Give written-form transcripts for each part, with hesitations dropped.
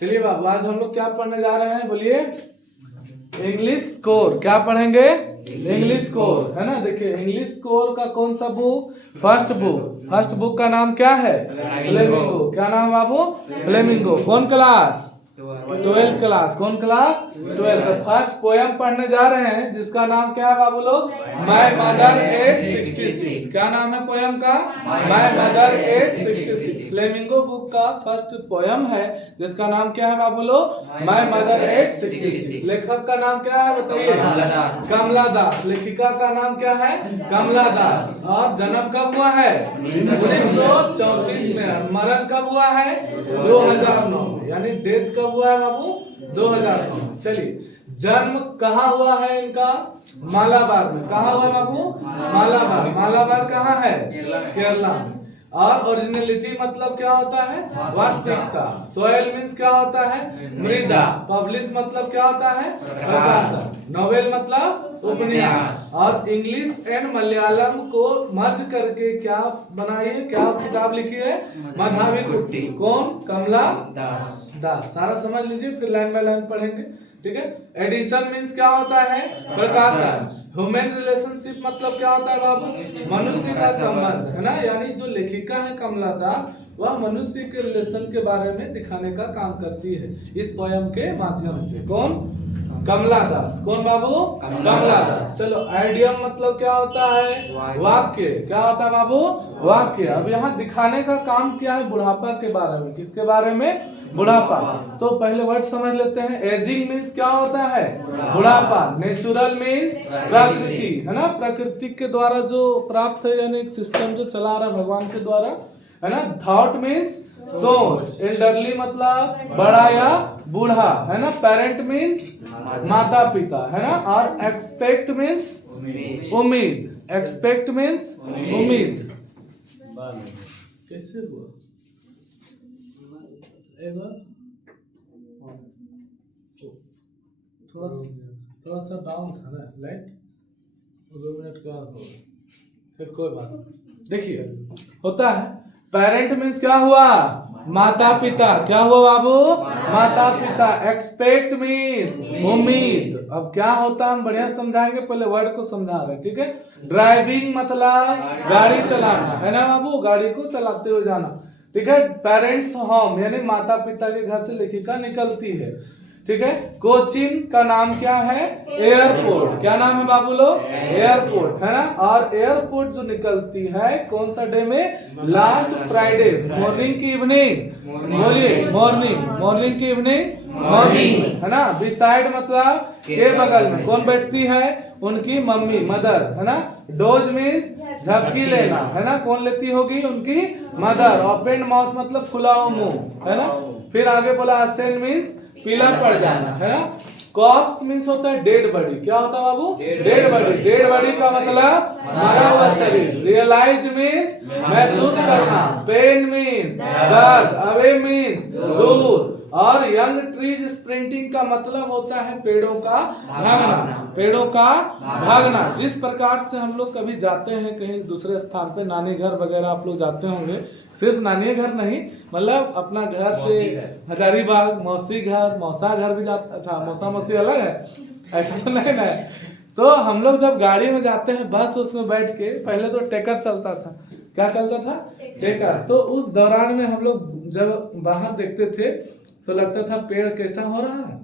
चलिए बाबू आज हम लोग क्या पढ़ने जा रहे हैं, बोलिए। English score. क्या पढ़ेंगे? इंग्लिश स्कोर, है ना। देखिए इंग्लिश स्कोर का कौन सा बुक? फर्स्ट बुक का नाम क्या है? फ्लेमिंगो। क्या नाम बाबू? फ्लेमिंगो। कौन क्लास? 12th class. कौन क्लास? 12th। फर्स्ट पोयम पढ़ने जा रहे हैं जिसका नाम क्या है बाबू लोग? My mother at 66। क्या नाम है पोयम का? My mother at 66। Flamingo book का फर्स्ट पोयम है जिसका नाम क्या है बाबू लोग? My mother at 66। लेखक का नाम क्या है बताइए? कमला दास। लेखिका का नाम क्या है? कमला दास। और जन्म कब हुआ है? 1934 में। मरण कब हुआ है? 2009 में। यानी डेथ कब हुआ है बाबू? 2009 में। चलिए जन्म कहाँ हुआ है इनका? मालाबार में। कहाँ हुआ बाबू? मालाबार। मालाबार कहाँ है? केरला में। और ओरिजिनलिटी मतलब क्या होता है? वास्तविकता। सोयल मीन्स क्या होता है? मृदा। पब्लिश मतलब क्या होता है? प्रकाशन। नोवेल मतलब उपन्यास। और इंग्लिश एंड मलयालम को मर्ज करके क्या बनाइए, क्या किताब लिखी है? माधवीकुट्टी। कौन? कमला दास। सारा समझ लीजिए फिर लाइन बाय लाइन पढ़ेंगे, ठीक है। एडिशन मीन्स क्या होता है? प्रकाशन। ह्यूमन रिलेशनशिप मतलब क्या होता है बाबू? मनुष्य का संबंध, है ना। यानी जो लेखिका है कमला दास वह मनुष्य के रिलेशन के बारे में दिखाने का काम करती है इस पोयम के माध्यम से। कौन? कमला दास। कौन बाबू? कमला दास। चलो आइडियम मतलब क्या होता है? वाक्य। क्या होता है बाबू? वाक्य। अब यहाँ दिखाने का काम क्या है? बुढ़ापा के बारे में। किसके बारे में? बुढ़ापा। तो पहले वर्ड समझ लेते हैं। एजिंग मीन्स क्या होता है? बुढ़ापा। नेचुरल मीन्स प्रकृति, है ना। प्रकृति के द्वारा जो प्राप्त है, यानी एक सिस्टम जो चला रहा है भगवान के द्वारा, है ना। थॉट मीन्स सोच। एल्डरली मतलब बड़ा या बूढ़ा, है ना। पेरेंट मीन्स माता पिता, है ना। और एक्सपेक्ट मीन्स उम्मीद। एक्सपेक्ट मीन्स उम्मीद। कैसे हुआ? थोड़ा सा डाउन था ना लाइट, 2 मिनट का हो, फिर कोई बात नहीं। देखिए होता है पेरेंट मीन्स क्या हुआ? माता पिता। क्या हुआ बाबू? माता पिता। एक्सपेक्ट मीन्स उम्मीद। अब क्या होता है हम बढ़िया समझाएंगे, पहले वर्ड को समझा रहे हैं, ठीक है। ड्राइविंग मतलब गाड़ी चलाना, है ना बाबू। गाड़ी को चलाते हुए जाना, ठीक है। पेरेंट्स होम यानी माता पिता के घर से लेखिका निकलती है, ठीक है। कोचिन का नाम क्या है? एयरपोर्ट। क्या नाम है बाबू लोग? एयरपोर्ट, है ना। और एयरपोर्ट जो निकलती है कौन सा डे में? Last Friday. मॉर्निंग की इवनिंग, बोलिए। मॉर्निंग की इवनिंग, मॉर्निंग, है ना। बिसाइड मतलब के बगल में। कौन बैठती है? उनकी मम्मी, मदर, है ना। डोज मीन्स झपकी लेना, है ना। कौन लेती होगी? उनकी मदर। ओपन माउथ मतलब खुला हुआ मुंह, है ना। फिर आगे बोला असेंड मीन्स पीला पड़ जाना, है ना। कॉर्प्स मीन्स होता है डेड बॉडी। क्या होता है बाबू? Dead body. डेड बॉडी का मतलब मरा हुआ शरीर। रियलाइज्ड मीन्स महसूस करना। पेन मीन्स दर्द। अवे मीन्स दूर। और यंग ट्रीज स्प्रिंटिंग का मतलब होता है पेड़ों का भागना। पेड़ों का भागना। जिस प्रकार से हम लोग कभी जाते हैं कहीं दूसरे स्थान पे, नानी घर वगैरह आप लोग जाते होंगे, सिर्फ नानी घर नहीं, मतलब अपना घर से हजारीबाग मौसी घर, मौसा घर भी जाते। अच्छा मौसा मौसी अलग है, ऐसा तो नहीं ना। तो हम लोग जब गाड़ी में जाते हैं बस उसमें बैठ के, पहले तो टेकर चलता था। क्या चलता था? टेकर। तो उस दौरान में हम लोग जब बाहर देखते थे तो लगता था पेड़ कैसा हो रहा है,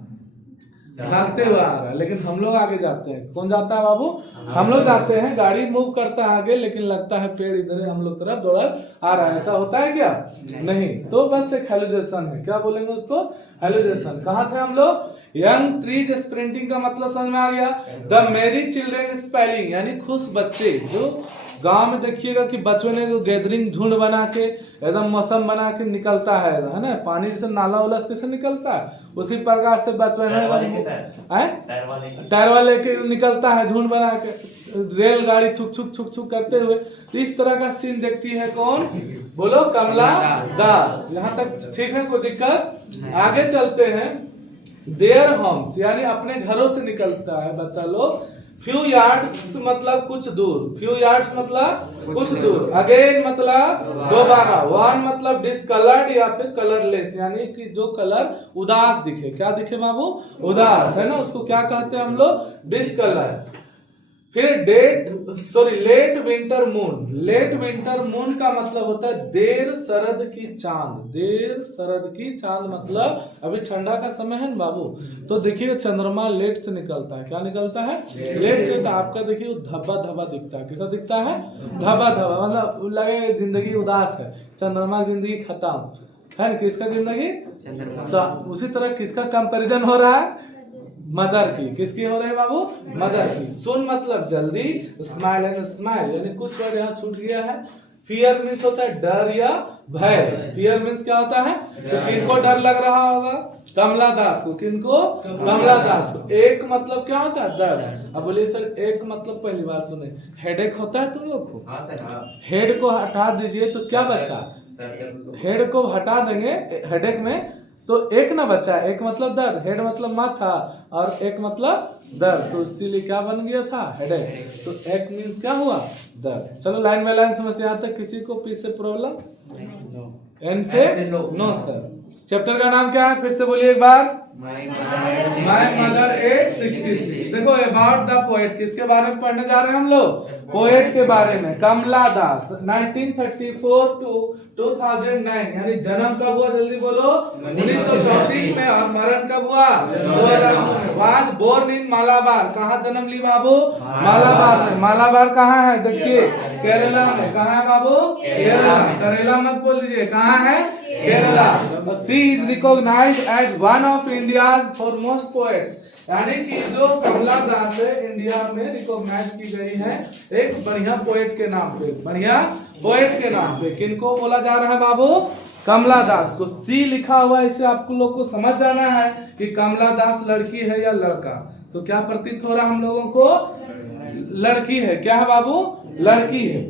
भागते हुए आ रहा है, लेकिन हम लोग आगे जाते हैं। कौन जाता है बाबू? हम लोग जाते हैं। गाड़ी मूव करता है आगे, लेकिन लगता है पेड़ इधर हम लोग तरफ दौड़ आ रहा है। ऐसा होता है क्या? नहीं। तो बस एक हेलुसिनेशन है। क्या बोलेंगे उसको? हेलुसिनेशन। कहाँ थे हम लोग? यंग ट्रीज स्प्रिंटिंग का मतलब समझ में आ गया। द मेरी चिल्ड्रेन स्पेलिंग यानी खुश बच्चे। जो गांव में देखिएगा कि बच्चों ने जो गैदरिंग झुंड बना के एकदम मौसम बना के निकलता है ना। पानी जैसे नाला उला कैसे निकलता है, उसी प्रकार से बच्चों टायर वाले के निकलता है झुंड बना के, रेलगाड़ी छुक छुक छुक छुक करते हुए। तो इस तरह का सीन देखती है कौन? बोलो कमला दास। यहाँ तक ठीक है, कोई दिक्कत? आगे चलते हैं। देयर होम्स यानी अपने घरों से निकलता है बच्चा लोग। फ्यू यार्ड्स मतलब कुछ दूर, फ्यू यार्ड्स मतलब कुछ दूर, अगेन मतलब दोबारा, वन मतलब डिसकलर्ड या फिर कलरलेस, यानी कि जो कलर उदास दिखे, क्या दिखे बाबू, उदास, है ना, उसको क्या कहते हैं हम लोग, डिसकलर। फिर late winter moon, late winter moon का मतलब होता है देर शरद की चांद, देर शरद की चांद मतलब अभी ठंडा का समय है ना बाबू, तो देखिए चंद्रमा लेट से निकलता है, क्या निकलता है, लेट से, तो आपका देखिए धब्बा धब्बा दिखता है, कैसा दिखता है, धब्बा धब्बा, मतलब लगे जिंदगी उदास है, चंद्रमा की जिंदगी खत्म है ना, किसका जिंदगी, तो उसी तरह किसका कंपैरिजन हो रहा है, मदर की, किसकी हो रही है बाबू, मदर की। सुन मतलब जल्दी, स्माइल एंड स्माइल, यानी कुछ वर्ड यहाँ छूट गया है। फियर मीन्स होता है डर या भय, फियर मीन्स क्या होता है, तो किनको डर लग रहा होगा, कमला दास को, किनको, कमला दास को। एक मतलब क्या होता है, दर्द। अब बोलिए सर एक मतलब पहली बार सुने, हेडेक होता है तुम लोग को, हेड को हटा दीजिए तो क्या बचा, हेड को हटा देंगे हेडेक में तो एक ना बचा, एक मतलब दर्द, हेड मतलब माथा और एक मतलब दर्द, तो इसीलिए क्या बन गया था, हेडेक, तो एक मींस क्या हुआ, दर्द। चलो लाइन बाय लाइन समझते हैं, यहाँ तक किसी को पी से प्रॉब्लम, एन से नो सर। चैप्टर का नाम क्या है, फिर से बोलिए एक बार, माय मदर 866। देखो अबाउट द पोएट, किसके बारे में पढ़ने जा रहे हैं हम लोग, पोएट के बारे में, कमला दास, 1934 टू 2009, यानी जन्म कब हुआ, जल्दी बोलो, 1934 में, और मरण कब हुआ, 2009 में। वाज बोर्न इन मालाबार, कहाँ जन्म ली बाबू, मालाबार में। मालाबार कहाँ है, देखिए केरला में, कहाँ है बाबू, केरला, करेला मत बोल दीजिए, कहाँ है, Kerala. She is recognised as one of India's foremost poets, यानी कि जो कमला दास है इंडिया में रिकॉग्नाइज की गई है एक बढ़िया पोएट के नाम पे, बढ़िया पोएट के नाम पे। किनको बोला जा रहा है बाबू, कमला दास को। सी लिखा हुआ है, इससे आपको लोग को समझ जाना है कि कमला दास लड़की है या लड़का, तो क्या प्रतीत हो रहा है हम लोगों को, लड़की है, क्या है बाबू, लड़की है।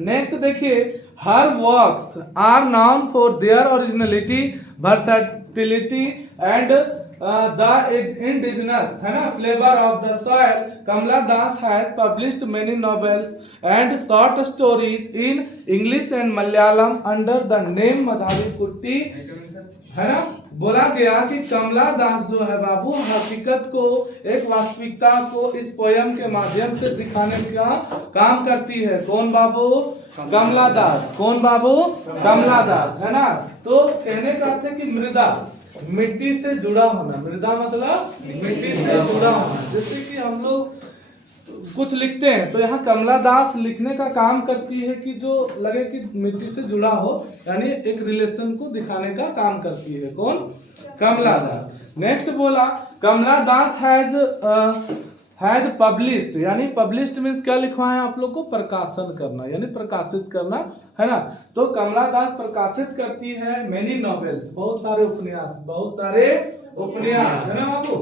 नेक्स्ट देखिए, her works are known for their originality, versatility and the indigenous, है ना, flavour of the soil. Kamala Das has published many novels and short stories in English and Malayalam under the name Madhavi Kutty, है ना। बोला गया कि कमला दास जो है बाबू हकीकत को, एक वास्तविकता को इस पोयम के माध्यम से दिखाने का काम करती है। कौन बाबू, कमला दास, कौन बाबू, कमला दास, है ना। तो कहने का अर्थ है कि मृदा, मिट्टी से जुड़ा होना, मृदा मतलब मिट्टी से जुड़ा होना। जैसे कि हम लोग कुछ लिखते हैं तो यहाँ कमला दास लिखने का काम करती है कि जो लगे कि मिट्टी से जुड़ा हो, यानी एक रिलेशन को दिखाने का काम करती है। कौन, कमला दास। नेक्स्ट बोला, कमला दास हैज पब्लिश्ड, यानी पब्लिश्ड मीन्स क्या लिखवा है आप लोग को, प्रकाशन करना, यानी प्रकाशित करना, है ना। तो कमला दास प्रकाशित करती है मेनी नॉवेल्स, बहुत सारे उपन्यास, बहुत सारे उपन्यास, है ना बाबू,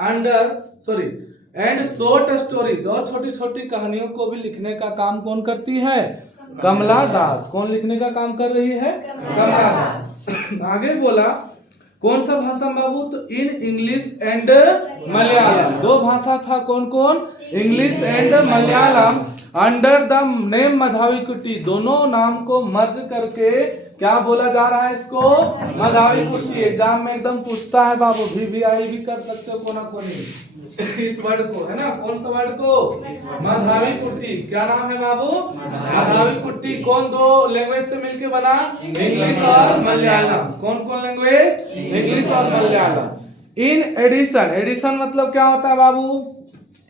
under sorry and short stories, और छोटी छोटी कहानियों को भी लिखने का काम कौन करती है, कमला दास। कौन लिखने का काम कर रही है, कमला दास। आगे बोला कौन सा भाषा बाबू, तो इन इंग्लिश एंड मलयालम, दो भाषा था, कौन कौन, English and Malayalam, under the name Madhavi Kutty, दोनों नाम को मर्ज करके क्या बोला जा रहा है इसको, मधावी कुट्टी। एग्जाम में एकदम पूछता है बाबू, VVI भी कर सकते हो कोना कोनी इस वर्ड को, है ना, कौन सा वर्ड को, मधावी कुट्टी। क्या नाम है बाबू, मधावी कुट्टी। कौन दो लैंग्वेज से मिलके बना, इंग्लिश और मलयालम। कौन कौन लैंग्वेज, इंग्लिश और मलयालम। इन एडिशन, एडिशन मतलब क्या होता है बाबू,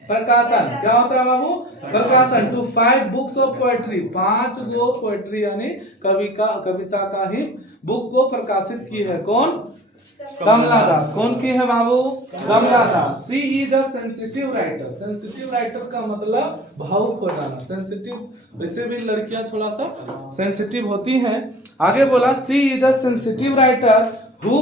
प्रकाशन। क्या होता है बाबू, प्रकाशन। टू 5 बुक्स ऑफ पोएट्री, 5 गो पोएट्री यानी कविता का ही बुक को प्रकाशित की है। कौन, कमला दास। कौन की है बाबू, Kamala Das. She is a sensitive writer, sensitive writer का मतलब भावुक हो जाना, सेंसिटिव, वैसे भी लड़कियां थोड़ा सा सेंसिटिव होती हैं। आगे बोला, she is a sensitive writer who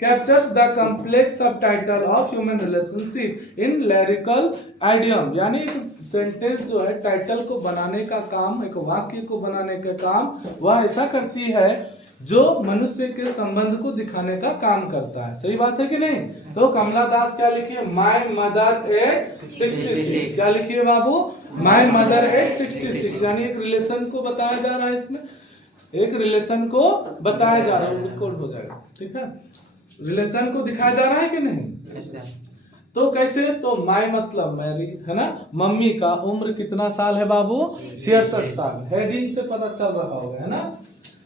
captures the complex subtitle of human relationship in lyrical idiom, यानी एक सेंटेंस जो है टाइटल को बनाने का काम, एक वाक्य को बनाने का काम वह ऐसा करती है जो मनुष्य के संबंध को दिखाने का काम करता है। सही बात है कि नहीं? तो कमला दास क्या लिखी है? My mother eight 66। क्या लिखी है बाबू? माय मदर एट 66, यानी एक रिलेशन को बताया जा रहा है। इसमें एक रिलेशन को बताया जा रहा है, रिकॉर्ड हो जाएगा, ठीक है। रिलेशन को दिखाया जा रहा है कि नहीं? तो कैसे? तो माय मतलब मैरी है ना, मम्मी का उम्र कितना साल है बाबू? 66 साल। हेडिंग से पता चल रहा होगा, है ना।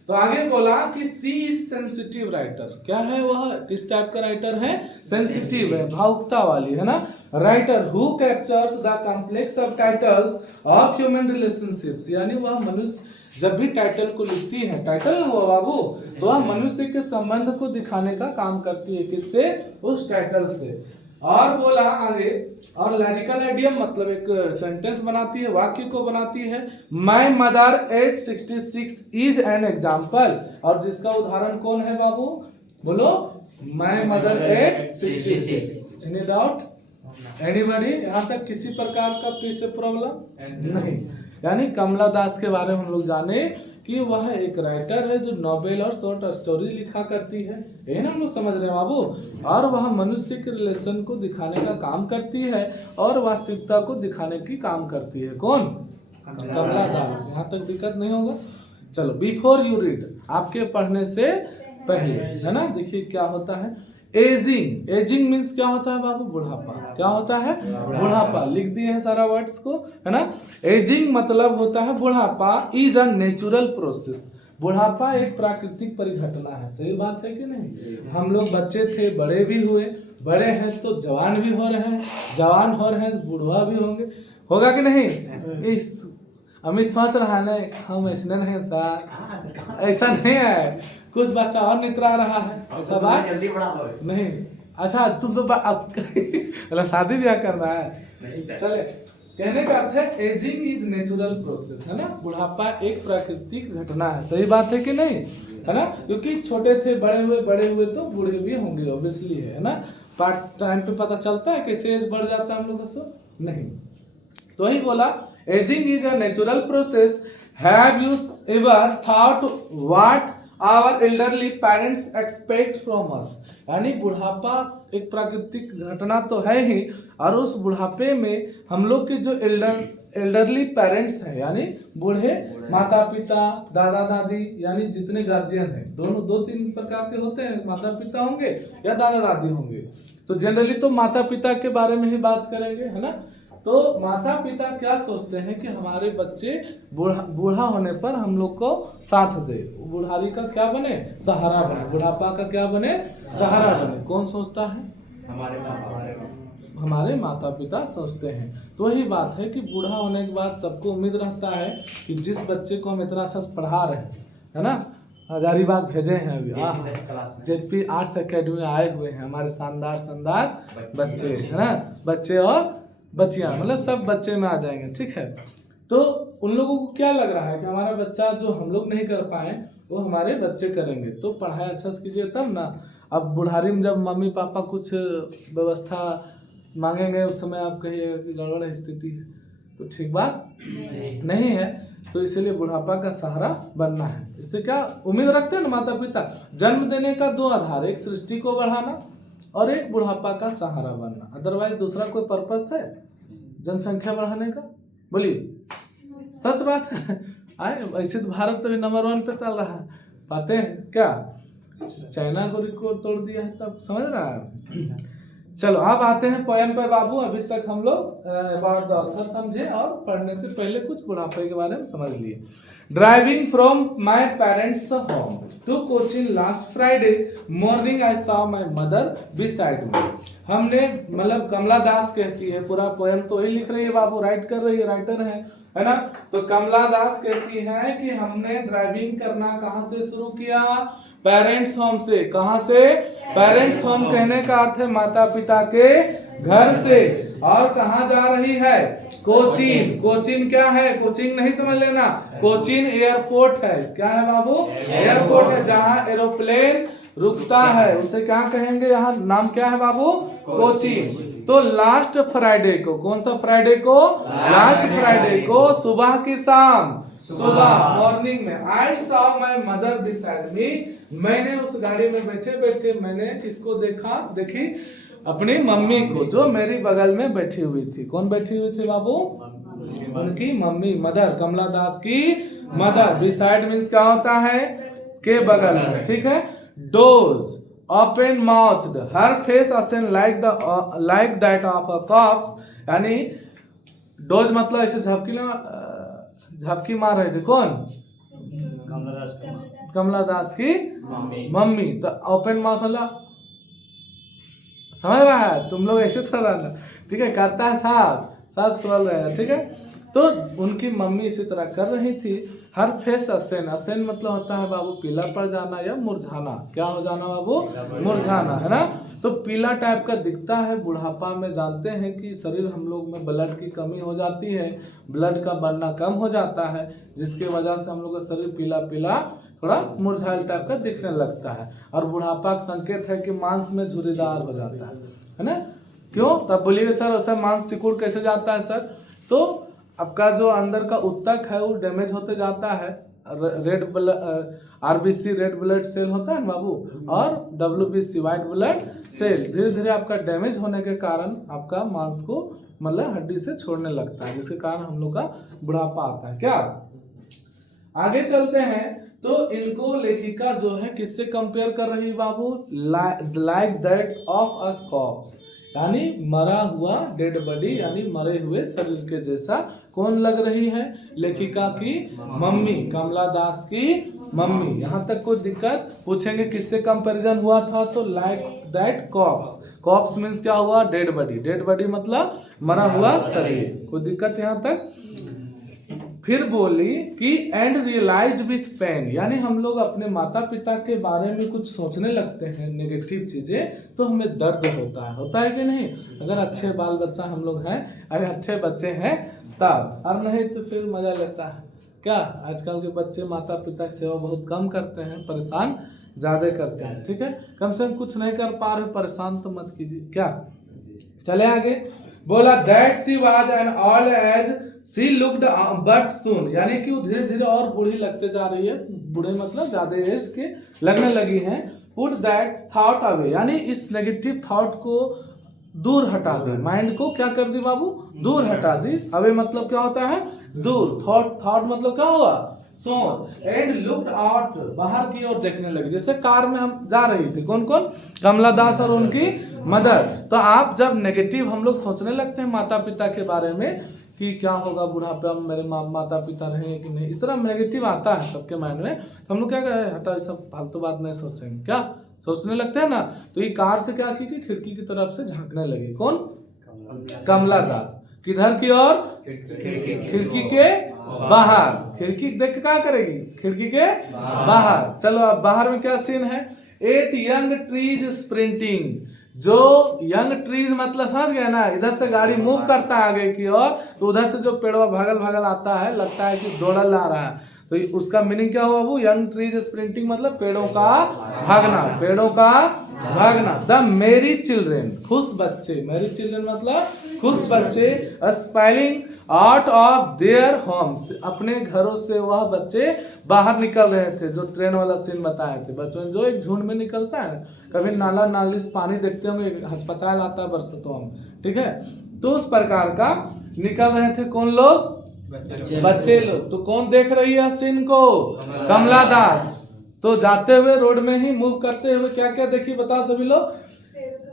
तो आगे बोला कि सी इज सेंसिटिव राइटर। क्या है वह? किस टाइप का राइटर है? सेंसिटिव है, भावुकता वाली, है ना। Writer who captures the complex सब टाइटल्स ऑफ ह्यूमन रिलेशनशिप्स, यानी वह मनुष्य जब भी टाइटल को लिखती है, टाइटल हुआ बाबू, तो वह मनुष्य के संबंध को दिखाने का काम करती है। किससे? उस टाइटल से। और बोला आगे, और लैरिकल आइडियम मतलब एक सेंटेंस बनाती है, वाक्य को बनाती है। My mother eight 66 is an example, और जिसका उदाहरण कौन है बाबू? बोलो, my mother eight 66। Any doubt? Anybody? यहाँ तक किसी प्रकार का पीछे प्रॉब्लम नहीं? यानी कमला दास के बारे में हम लोग जाने कि वह एक राइटर है जो नॉवेल और शॉर्ट स्टोरी लिखा करती है, ये ना हम लोग समझ रहे हैं बाबू। और वह मनुष्य के रिलेशन को दिखाने का काम करती है और वास्तविकता को दिखाने की काम करती है। कौन? कमला दास। यहाँ तक दिक्कत नहीं होगा। चलो, बिफोर यू रीड, आपके पढ़ने से पहले, है ना, देखिए क्या होता है। एजिंग, एजिंग मीन्स क्या होता है बाबू? बुढ़ापा। क्या होता है? बुढ़ापा। लिख दिए हैं सारा वर्ड्स को, है ना। एजिंग मतलब होता है बुढ़ापा इज अ नेचुरल प्रोसेस। बुढ़ापा एक प्राकृतिक परिघटना है। सही बात है कि नहीं? हम लोग बच्चे थे, बड़े भी हुए, बड़े हैं तो जवान भी हो रहे हैं, जवान हो रहे हैं बूढ़ा भी होंगे, होगा कि नहीं? इस अमित सोच रहा है ना, हम ऐसा नहीं सर, ऐसा नहीं है, कुछ बच्चा और नितरा रहा है, ऐसा बात जल्दी बड़ा नहीं। अच्छा, तुम तो शादी ब्याह कर रहा है। चले, कहने का अर्थ है एजिंग इज नेचुरल प्रोसेस, है ना। बुढ़ापा एक प्राकृतिक घटना है। सही बात है कि नहीं? है ना, क्योंकि छोटे थे, बड़े हुए तो बूढ़े भी होंगे, ऑब्वियसली है ना। पार्ट टाइम पे पता चलता है कैसे एज बढ़ जाता है हम लोग का, सब नहीं। तो वही बोला, ageing is a natural process. Have you ever thought what our elderly parents expect from us, यानी बुढ़ापा एक प्राकृतिक घटना तो है ही, और उस बुढ़ापे में हम लोग के जो एल्डरली पेरेंट्स हैं, यानी बूढ़े माता पिता, दादा दादी, यानी जितने गार्जियन हैं, दोनों 2-3 प्रकार के होते हैं, माता पिता होंगे या दादा दादी होंगे। तो जनरली तो माता पिता के बारे में ही बात करेंगे, है ना। तो माता पिता क्या सोचते हैं कि हमारे बच्चे बूढ़ा होने पर हम लोग को साथ दे, बुढ़ारी का क्या बने? सहारा बने, बुढ़ापा का क्या बने? सहारा बने। कौन सोचता है? हमारे माता पिता सोचते हैं। तो वही बात है कि बूढ़ा होने के बाद सबको उम्मीद रहता है कि जिस बच्चे को हम इतना अच्छा से पढ़ा रहे हैं, है ना, हजारीबाग भेजे हैं अभी, जेपी आर्ट्स एकेडमी आए हुए हैं हमारे शानदार बच्चे, है ना, बच्चे और बच्चियां, मतलब सब बच्चे में आ जाएंगे, ठीक है। तो उन लोगों को क्या लग रहा है कि हमारा बच्चा जो हम लोग नहीं कर पाए वो हमारे बच्चे करेंगे, तो पढ़ाई अच्छा से कीजिए तब ना। अब बुढ़ारी में जब मम्मी पापा कुछ व्यवस्था मांगेंगे उस समय आप कहिएगा कि गड़बड़ स्थिति है, तो ठीक बात नहीं है। तो इसलिए बुढ़ापा का सहारा बनना है। इससे क्या उम्मीद रखते हैं ना माता पिता? जन्म देने का 2 आधार, एक सृष्टि को बढ़ाना और एक बुढ़ापा का सहारा बनना। अदरवाइज दूसरा कोई पर्पस है जनसंख्या बढ़ाने का? बोलिए, सच बात है। आए ऐसे तो भारत तो नंबर 1 पे चल रहा है, पाते हैं क्या? चाइना को रिकॉर्ड तोड़ दिया है, तब समझ रहा है। चलो अब आते हैं पोएम पे बाबू। अभी तक हम लोग अबाउट द ऑथर समझे और पढ़ने से पहले कुछ बुढ़ापे के बारे में समझ लिए। Driving from my parents home to Cochin last Friday morning I saw my mother beside me. हमने मतलब कमला दास कहती है, पूरा पोएम तो ही लिख रही है बाबू, राइट कर रही है, राइटर है ना। तो कमला दास कहती है कि हमने ड्राइविंग करना कहाँ से शुरू किया? पेरेंट्स होम से। कहाँ से? पेरेंट्स होम कहने का अर्थ है माता पिता के घर से। और कहाँ जा रही है? कोचीन। कोचीन क्या है? कोचिंग नहीं समझ लेना, कोचीन एयरपोर्ट है। क्या है बाबू? एयरपोर्ट है, जहाँ एरोप्लेन रुकता है उसे क्या कहेंगे? यहाँ नाम क्या है बाबू? कोचीन। तो लास्ट फ्राइडे को, कौन सा फ्राइडे को? लास्ट फ्राइडे को सुबह की शाम सुबह मॉर्निंग में। आई सॉ माई मदर बिसाइड मी, मैंने उस गाड़ी में बैठे बैठे मैंने किसको देखा, देखी अपनी मम्मी को, जो मेरी बगल में बैठी हुई थी। कौन बैठी हुई थी बाबू? उनकी मम्मी, मदर, कमला दास की मदर। बिसाइड मीन्स क्या होता है? के बगल में, ठीक है। डोज ओपन माउथ्ड, हर फेस असेन like that of a corpse, यानी डोज मतलब ऐसे झपकी मार रहे थे। कौन? कमला दास की मम्मी। तो ओपन माउथ मतलब समझ रहा है, तुम लोग ऐसे थोड़ा रहना, ठीक है, करता है सब सुन रहे हैं, ठीक है। तो उनकी मम्मी इसी तरह कर रही थी। हर फेस असेन, असेन मतलब होता है बाबू पीला पड़ जाना या मुरझाना। क्या हो जाना बाबू? मुरझाना, है ना। तो पीला टाइप का दिखता है बुढ़ापा में। जानते हैं कि शरीर हम लोग में ब्लड की कमी हो जाती है, ब्लड का बनना कम हो जाता है, जिसके वजह से हम लोग का शरीर पीला पीला थोड़ा मुरझाइल टाइप का दिखने लगता है। और बुढ़ापा का संकेत है कि मांस में झुर्रीदार हो जाता है ना। क्यों? तब बोलिए सर ऐसा मांस सिकुड़ कैसे जाता है सर? तो आपका जो अंदर का उत्तक है वो डैमेज होते जाता है। Red blood RBC red blood cell होता है ना बाबू, और डब्ल्यूबीसी व्हाइट ब्लड सेल धीरे धीरे आपका डैमेज होने के कारण आपका मांस को मतलब हड्डी से छोड़ने लगता है, जिसके कारण हम लोग का बुढ़ापा आता है। क्या आगे चलते हैं तो इनको लेखिका जो है किससे कंपेयर कर रही है बाबू? Like that of a corpse, यानी मरा हुआ डेड बॉडी, यानी मरे हुए शरीर के जैसा कौन लग रही है? लेखिका की मम्मी, कमला दास की मम्मी। यहाँ तक कोई दिक्कत? पूछेंगे किससे कंपैरिजन हुआ था, तो like that corpse. Corpse means क्या हुआ? Dead body. डेड बॉडी मतलब मरा हुआ शरीर। कोई दिक्कत यहाँ तक? फिर बोली कि एंड रियलाइज्ड विथ पेन, यानी हम लोग अपने माता पिता के बारे में कुछ सोचने लगते हैं नेगेटिव चीजें तो हमें दर्द होता है कि नहीं? अगर अच्छे बाल बच्चा हम लोग हैं, अरे अच्छे बच्चे हैं तब, और नहीं तो फिर मजा लेता है। क्या आजकल के बच्चे माता पिता की सेवा बहुत कम करते हैं, परेशान ज्यादा करते हैं, ठीक है। कम से कम कुछ नहीं कर पा रहे, परेशान तो मत कीजिए। क्या चले आगे। बोला that she was an all as she looked but soon, यानी कि वो धीरे धीरे और बूढ़ी लगते जा रही है। बूढ़े मतलब ज्यादा एज के लगने लगी हैं। पुट दैट थॉट अवे, यानी इस नेगेटिव थॉट को दूर हटा दी। माइंड को क्या कर दी बाबू? दूर हटा दी। अवे मतलब क्या होता है? दूर। थॉट मतलब क्या हुआ? सोच। एंड लुक्ड आउट, बाहर की ओर देखने लगी। जैसे कार में हम जा रही थी, कौन कौन? कमला दास और उनकी मदर। तो आप जब नेगेटिव हम लोग सोचने लगते हैं माता पिता के बारे में कि क्या होगा बुढ़ापे में, मेरे माता पिता रहेंगे कि नहीं, इस तरह नेगेटिव आता है सबके माइंड में, तो हम लोग क्या करें? हटा, सब फालतू बात नहीं सोचेंगे। क्या सोचने लगते हैं ना। तो ये कार से क्या की खिड़की की तरफ से झांकने लगी। कौन? कमला दास। किधर की ओर? खिड़की के बाहर। खिड़की देख के क्या करेगी? खिड़की के बाहर। चलो अब बाहर में क्या सीन है? 8 यंग ट्रीज स्प्रिंटिंग, जो यंग ट्रीज मतलब समझ गया ना, इधर से गाड़ी मूव करता है आगे की ओर, तो उधर से जो पेड़वा भागल आता है, लगता है कि दौड़ल आ रहा है। तो उसका मीनिंग क्या हुआ वो? यंग ट्रीज स्प्रिंटिंग मतलब पेड़ों का भागना, पेड़ों का भागना। द मेरी चिल्ड्रेन, खुश बच्चे। मेरी चिल्ड्रेन मतलब खुश बच्चे। Spoiling out of their homes, अपने घरों से वह बच्चे बाहर निकल रहे थे। जो ट्रेन वाला सीन बताए थे बच्चों, जो एक झुंड में निकलता है, कभी नाला नाली से पानी देखते होंगे, हचपचाए लाता है बरसातों में, ठीक है। तो उस प्रकार का निकल रहे थे कौन लोग? बच्चे लोग। तो कौन देख रही है सीन को? कमला दास। तो जाते हुए रोड में ही मूव करते हुए क्या क्या देखी बताओ सभी लोग?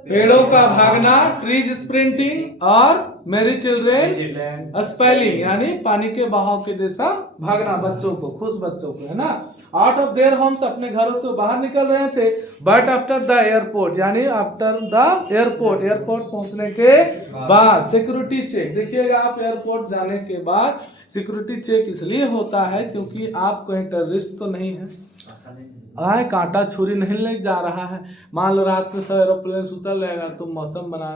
पेड़ों का भागना, ट्रीज स्प्रिंटिंग, और मेरी चिल्ड्रेन स्पेलिंग, यानी पानी के बहाव के जैसा भागना बच्चों को, खुश बच्चों को, है ना। आउट ऑफ देयर होम्स, अपने घरों से बाहर निकल रहे थे। बट आफ्टर द एयरपोर्ट, यानी आफ्टर द एयरपोर्ट, एयरपोर्ट पहुंचने के बाद सिक्योरिटी चेक। देखिएगा आप, एयरपोर्ट जाने के बाद सिक्योरिटी चेक इसलिए होता है क्योंकि आप कहीं टेररिस्ट तो नहीं है, कांटा छुरी नहीं ले जा रहा है। मान लो रात में सब एरोप्लेन सुतल रहेगा, तो मौसम बना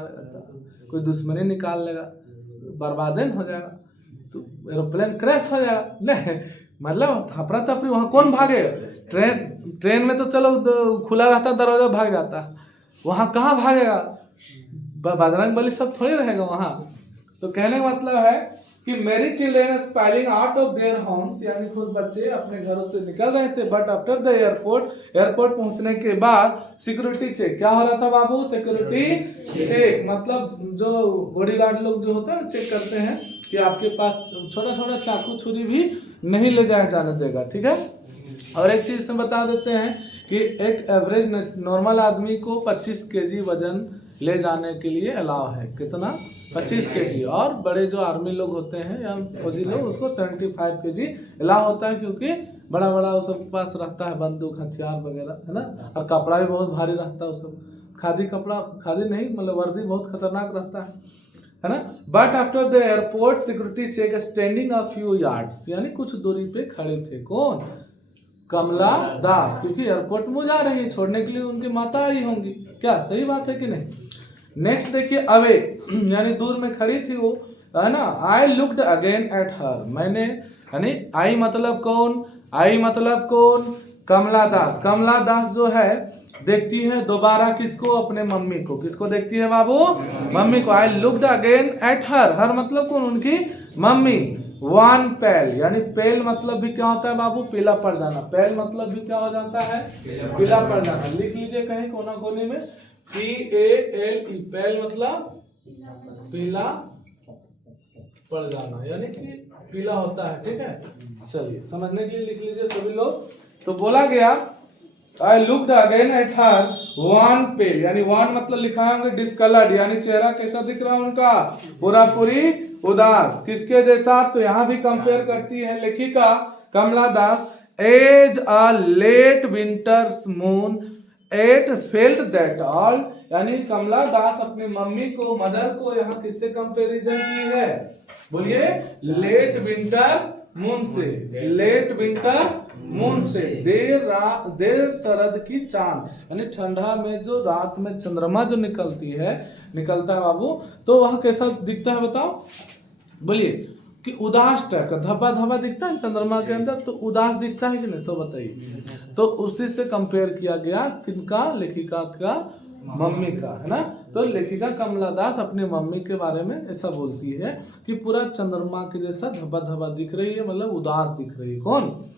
कोई दुश्मनी निकाल लेगा, बर्बादन हो जाएगा, तो एरोप्लेन क्रैश हो जाएगा। नहीं मतलब थपरा थपरी वहाँ कौन भागेगा? ट्रेन में तो चलो खुला रहता, दरवाजा भाग जाता, वहाँ कहाँ भागेगा? बजरंग बली सब थोड़ी रहेगा वहाँ। तो कहने का मतलब है कि मेरी children spoiling out of their homes, यानी कुछ बच्चे अपने घरों से निकल रहे थे, बट आफ्टर द एयरपोर्ट पहुंचने के बाद सिक्योरिटी चेक, क्या हो रहा था बाबू? सिक्योरिटी चेक, मतलब जो बॉडीगार्ड लोग जो होते हैं चेक करते हैं कि आपके पास छोटा छोटा चाकू छुरी भी नहीं ले जाया जाने देगा, ठीक है। और एक चीज से बता देते हैं कि एक एवरेज नॉर्मल आदमी को 25 केजी वजन ले जाने के लिए अलाउ है, कितना? 25 केजी। और बड़े जो आर्मी लोग होते हैं या फौजी लोग, उसको 75 केजी अलाउ होता है, क्योंकि बड़ा बड़ा उस सबके पास रहता है बंदूक हथियार वगैरह, है ना। और कपड़ा भी बहुत भारी रहता है उस सब, खादी कपड़ा, खादी नहीं मतलब वर्दी बहुत खतरनाक रहता है ना। But after the airport security check standing a few yards, यानी कुछ दूरी पे खड़े थे। कौन? कमला दास, क्योंकि एयरपोर्ट में जा रही है, छोड़ने के लिए उनकी माता आई होंगी, क्या सही बात है कि नहीं? नेक्स्ट देखिए, अवे यानी दूर में खड़ी थी वो, है ना। आई लुक्ड अगेन एट हर, मैंने, यानी आई मतलब कौन? आई मतलब कौन? कमला दास। कमला दास जो है देखती है दोबारा किसको? अपने मम्मी को। किसको देखती है बाबू? मम्मी को। I looked again at her, her मतलब कौन? उनकी मम्मी। वन पेल, यानी पेल मतलब भी क्या होता है बाबू? पीला पड़ जाना। पेल मतलब भी क्या हो जाता है? पीला पड़ जाना। लिख लीजिए कहीं कोना कोने में, PALE, पेल मतलब पीला पड़ जाना, यानी कि पीला होता है, ठीक है। चलिए समझने के लिए लिख लीजिए सभी लोग। तो बोला गया I looked again at her wan pale, यानी वन मतलब लिखा है डिस्कलर्ड, यानी चेहरा कैसा दिख रहा है उनका? पूरा पूरी उदास। किसके जैसा? तो यहाँ भी कंपेयर करती है लेखिका Kamala Das. As a late winters moon at felt that all, यानी कमला दास अपनी मम्मी को, मदर को यहाँ किससे कंपेरिजन की है? बोलिए, लेट विंटर मून से। लेट विंटर मून से, देर शरद की चांद, यानी ठंडा में जो रात में चंद्रमा जो निकलता है बाबू, तो वह कैसा दिखता है बताओ? बोलिए, कि उदास टाइप का, धब्बा धब्बा दिखता है चंद्रमा के अंदर, तो उदास दिखता है कि नहीं? सब बताइए। तो उसी से कंपेयर किया गया, किनका? लेखिका का मम्मी का, है ना। तो लेखिका कमला दास अपनी मम्मी के बारे में ऐसा बोलती है कि पूरा चंद्रमा के जैसा धब्बा धब्बा दिख रही है, मतलब उदास दिख रही है। कौन?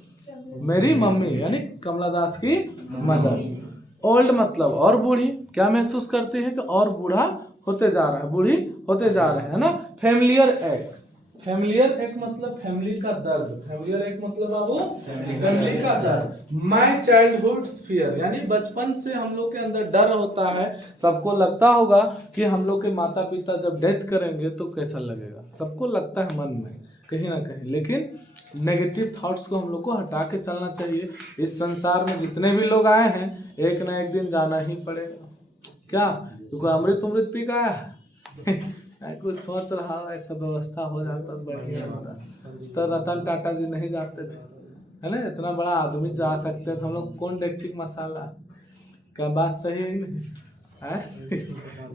मेरी मम्मी, यानी कमला दास की मदर। ओल्ड मतलब और बूढ़ी, क्या महसूस करती है कि और बूढ़ा होते जा रहा है, बूढ़ी होते जा रहे हैं ना। फैमिलियर एक, फैमिलियर एक मतलब फैमिली का दर्द। फैमिलियर एक मतलब बाबू फैमिली का दर्द। माय चाइल्डहुड फियर, यानी बचपन से हम लोग के अंदर डर होता है। सबको लगता होगा कि हम लोग के माता पिता जब डेथ करेंगे तो कैसा लगेगा, सबको लगता है मन में कहीं ना कहीं। लेकिन नेगेटिव थॉट्स को हम लोग को हटा के चलना चाहिए। इस संसार में जितने भी लोग आए हैं, एक ना एक दिन जाना ही पड़ेगा। क्या कोई अमृत पी का है? कुछ सोच रहा है, ऐसा व्यवस्था हो जाता तो बढ़िया होता। तो रतन टाटा जी नहीं जाते थे, है ना। इतना बड़ा आदमी जा सकते थे, हम लोग कौन डेक्ची मसाला। क्या बात सही है नहीं?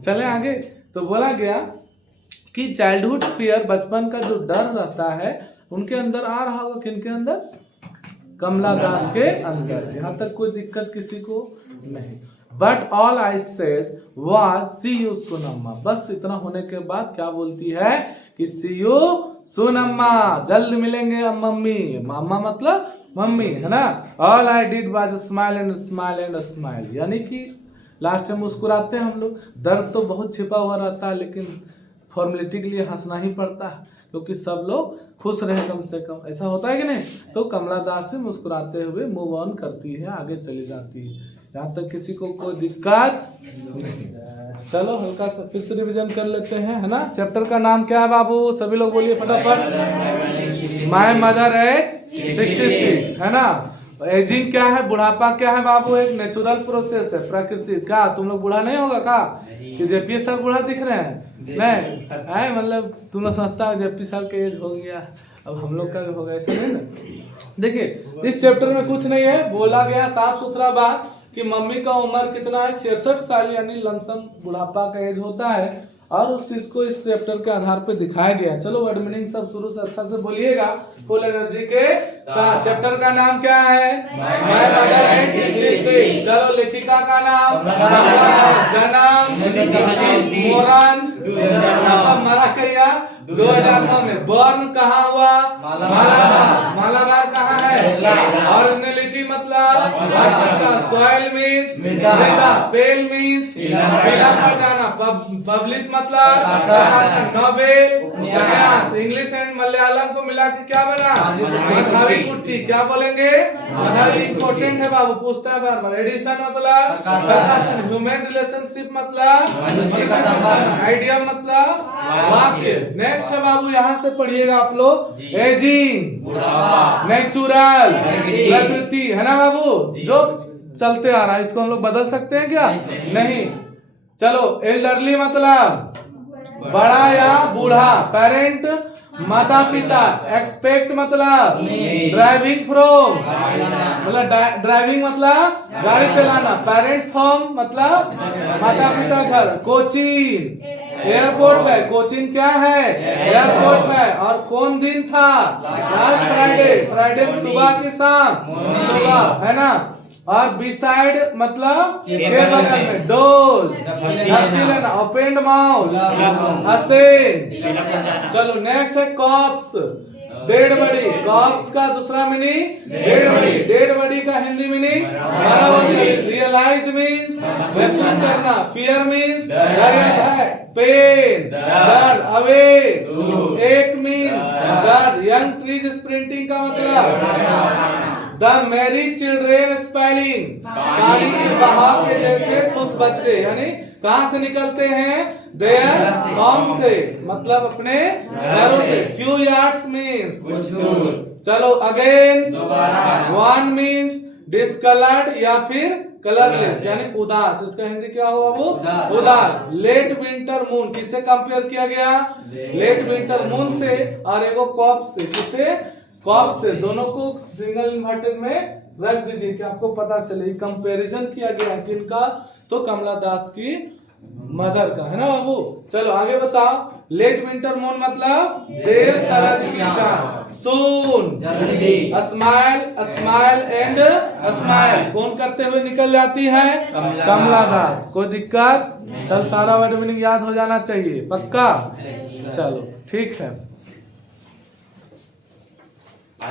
चले आगे। तो बोला गया कि चाइल्डहुड फियर, बचपन का जो डर रहता है उनके अंदर आ रहा होगा। किनके अंदर? कमला दास के अंदर। यहाँ तक कोई दिक्कत किसी को नहीं। But all I said was see you सुनम्मा, बस इतना होने के बाद क्या बोलती है कि सी यू सुनम्मा, जल्द मिलेंगे मम्मी। मम्मा मतलब मम्मी, है ना। All I did was smile and smile and smile, यानी कि लास्ट में मुस्कुराते हैं हम लोग। दर्द तो बहुत छिपा हुआ रहता है, लेकिन फॉर्मेलिटी के लिए हंसना ही पड़ता है, क्योंकि सब लोग खुश रहे कम से कम। ऐसा होता है कि नहीं? तो कमला दास से मुस्कुराते हुए मूव ऑन करती है, आगे चली जाती है। यहाँ तक किसी को कोई दिक्कत नहीं। चलो हल्का सा फिर से रिवीजन कर लेते हैं, है ना। चैप्टर का नाम क्या है बाबू? सभी लोग बोलिए फटाफट। माय मदर एट 66, है ना। एजिंग क्या है? बुढ़ापा क्या है बाबू? एक नेचुरल प्रोसेस है, प्रकृति। क्या तुम लोग बूढ़ा नहीं होगा का? कि जेपी सर बूढ़ा दिख रहे हैं? नहीं है, मतलब तुम लोग सोचता है जेपी सर के एज हो गया, अब हम लोग का भी होगा, ऐसा नहीं ना। देखिए इस चैप्टर में कुछ नहीं है, बोला गया साफ सुथरा बात कि मम्मी का उम्र कितना है? 66 साल, यानी लमसम बुढ़ापा का एज होता है। और उस चीज को इस चैप्टर के आधार पे दिखाया गया। चलो वर्ड मीनिंग सब शुरू से अच्छा से बोलिएगा, फुल एनर्जी के साथ। चैप्टर का नाम क्या है? My mother eight 66। चलो लेखिका का नाम? जन्म मोरन मराकैया 2009 में। बर्न कहाँ हुआ? मालाबार। मालाबार कहाँ है? ऑरिजिनलिटी मतलब सॉइल मीन्स मृदा, पेल मीन्स पीला पड़ जाना, पब्लिश मतलब नोबेल उपन्यास। इंग्लिश एंड मलयालम को मिला के क्या बना? मधावी कुट्टी। क्या बोलेंगे? मधावी इम्पोर्टेंट है बाबू, पूछता है बार बार। एडिशन मतलब प्रकाशन। ह्यूमन रिलेशनशिप मतलब आइडिया मतलब वाक्य। नेक्स्ट है बाबू, यहाँ से पढ़िएगा आप लोग। एजिंग, नेचुरल, प्रकृति, है ना बाबू? जो चलते आ रहा है, इसको हम लोग बदल सकते हैं क्या? नहीं। चलो, एल्डरली मतलब बड़ा या बूढ़ा। पेरेंट माता पिता। एक्सपेक्ट मतलब ड्राइविंग फ्रॉम मतलब ड्राइविंग मतलब गाड़ी चलाना। पेरेंट्स होम मतलब माता पिता घर। कोचिन एयरपोर्ट है। कोचिन क्या है? एयरपोर्ट है। और कौन दिन था? Last Friday. फ्राइडे सुबह की शाम, सुबह, है ना? और बिसाइड मतलब के बगल में। डोज लेना। Open mouth, ashen. चलो नेक्स्ट है कॉप्स, डेड बॉडी। कॉप्स का दूसरा meaning dead body. Dead body का हिंदी मीनिंग मरा हुआ। रियलाइज्ड मींस महसूस करना। फियर मींस डर या भय। पेन दर्द। अवे एक मींस डर। यंग ट्रीज स्प्रिंटिंग का मतलब द मैरी चिल्ड्रेन स्पाइलिंग, पानी के बहाव के जैसे खुश बच्चे। यानी कहां से निकलते हैं? देयर होम से, मतलब अपने घरों से। फ्यू यार्ड्स मींस चलो अगेन। वन मींस डिस्कलर्ड या फिर कलरलेस यानी उदास। इसका हिंदी क्या हुआ वो? उदास। लेट विंटर मून किससे कंपेयर किया गया? लेट विंटर मून से और एगो कॉप से। किसे? कॉप से। दोनों को सिंगल इन्वर्टेड में रख दीजिए कि आपको पता चले। कंपैरिजन किया गया किनका? तो कमला दास की मदर का, है ना बाबू? चलो आगे बताओ। लेट विंटर मून मतलब देर शरद की चांद। सून स्माइल, स्माइल एंड स्माइल कौन करते हुए निकल जाती है? कमला दास। कोई दिक्कत? कल सारा वर्ड मीनिंग याद हो जाना चाहिए, पक्का? चलो ठीक है।